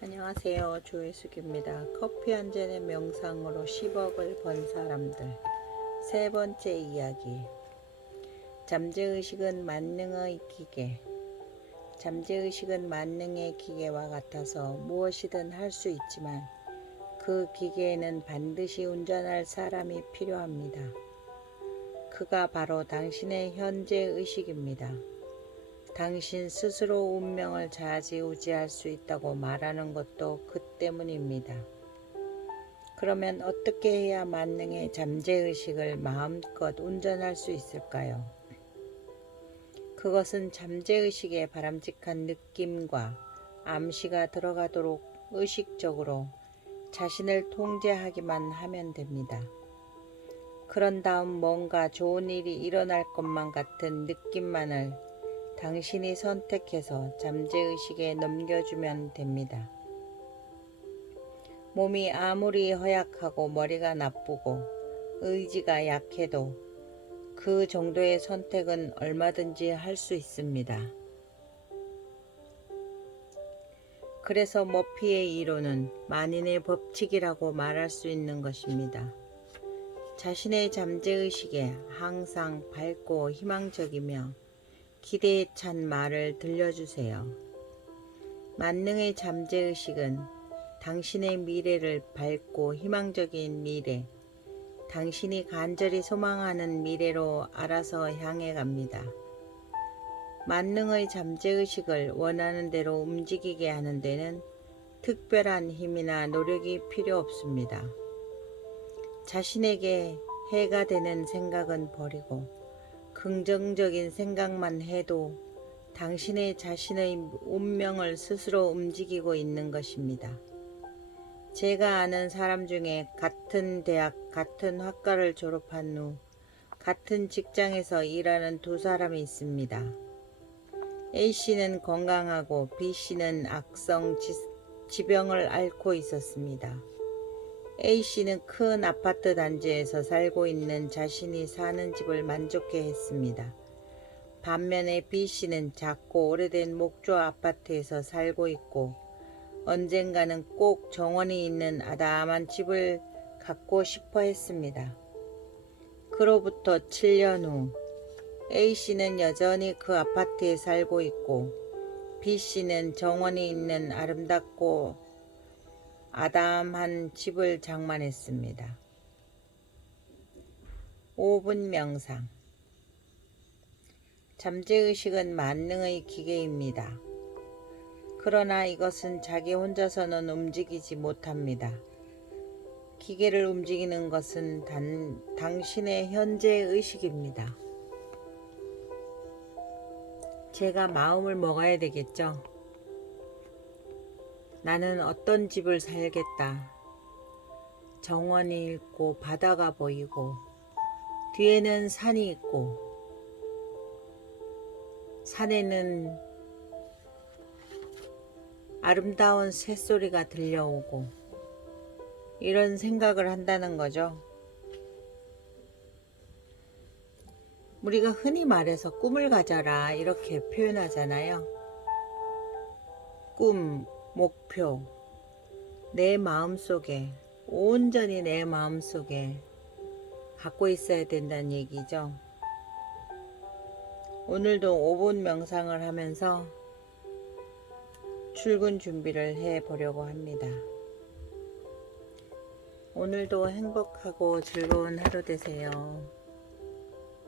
안녕하세요. 조혜숙입니다. 커피 한 잔의 명상으로 10억을 번 사람들. 세 번째 이야기. 잠재의식은 만능의 기계. 잠재의식은 만능의 기계와 같아서 무엇이든 할 수 있지만 그 기계에는 반드시 운전할 사람이 필요합니다. 그가 바로 당신의 현재 의식입니다. 당신 스스로 운명을 좌지우지할 수 있다고 말하는 것도 그 때문입니다. 그러면 어떻게 해야 만능의 잠재의식을 마음껏 운전할 수 있을까요? 그것은 잠재의식의 바람직한 느낌과 암시가 들어가도록 의식적으로 자신을 통제하기만 하면 됩니다. 그런 다음 뭔가 좋은 일이 일어날 것만 같은 느낌만을 당신이 선택해서 잠재의식에 넘겨주면 됩니다. 몸이 아무리 허약하고 머리가 나쁘고 의지가 약해도 그 정도의 선택은 얼마든지 할 수 있습니다. 그래서 머피의 이론은 만인의 법칙이라고 말할 수 있는 것입니다. 자신의 잠재의식에 항상 밝고 희망적이며 기대에 찬 말을 들려주세요. 만능의 잠재의식은 당신의 미래를 밝고 희망적인 미래, 당신이 간절히 소망하는 미래로 알아서 향해 갑니다. 만능의 잠재의식을 원하는 대로 움직이게 하는 데는 특별한 힘이나 노력이 필요 없습니다. 자신에게 해가 되는 생각은 버리고 긍정적인 생각만 해도 당신의 자신의 운명을 스스로 움직이고 있는 것입니다. 제가 아는 사람 중에 같은 대학, 같은 학과를 졸업한 후 같은 직장에서 일하는 두 사람이 있습니다. A씨는 건강하고 B씨는 악성 지, 지병을 앓고 있었습니다. A씨는 큰 아파트 단지에서 살고 있는 자신이 사는 집을 만족해 했습니다. 반면에 B씨는 작고 오래된 목조 아파트에서 살고 있고 언젠가는 꼭 정원이 있는 아담한 집을 갖고 싶어 했습니다. 그로부터 7년 후 A씨는 여전히 그 아파트에 살고 있고 B씨는 정원이 있는 아름답고 아담한 집을 장만했습니다. 5분 명상 잠재의식은 만능의 기계입니다. 그러나 이것은 자기 혼자서는 움직이지 못합니다. 기계를 움직이는 것은 단, 당신의 현재 의식입니다. 제가 마음을 먹어야 되겠죠? 나는 어떤 집을 살겠다. 정원이 있고 바다가 보이고 뒤에는 산이 있고 산에는 아름다운 새소리가 들려오고 이런 생각을 한다는 거죠. 우리가 흔히 말해서 꿈을 가져라 이렇게 표현하잖아요. 꿈, 목표, 내 마음 속에, 온전히 내 마음 속에 갖고 있어야 된다는 얘기죠. 오늘도 5분 명상을 하면서 출근 준비를 해 보려고 합니다. 오늘도 행복하고 즐거운 하루 되세요.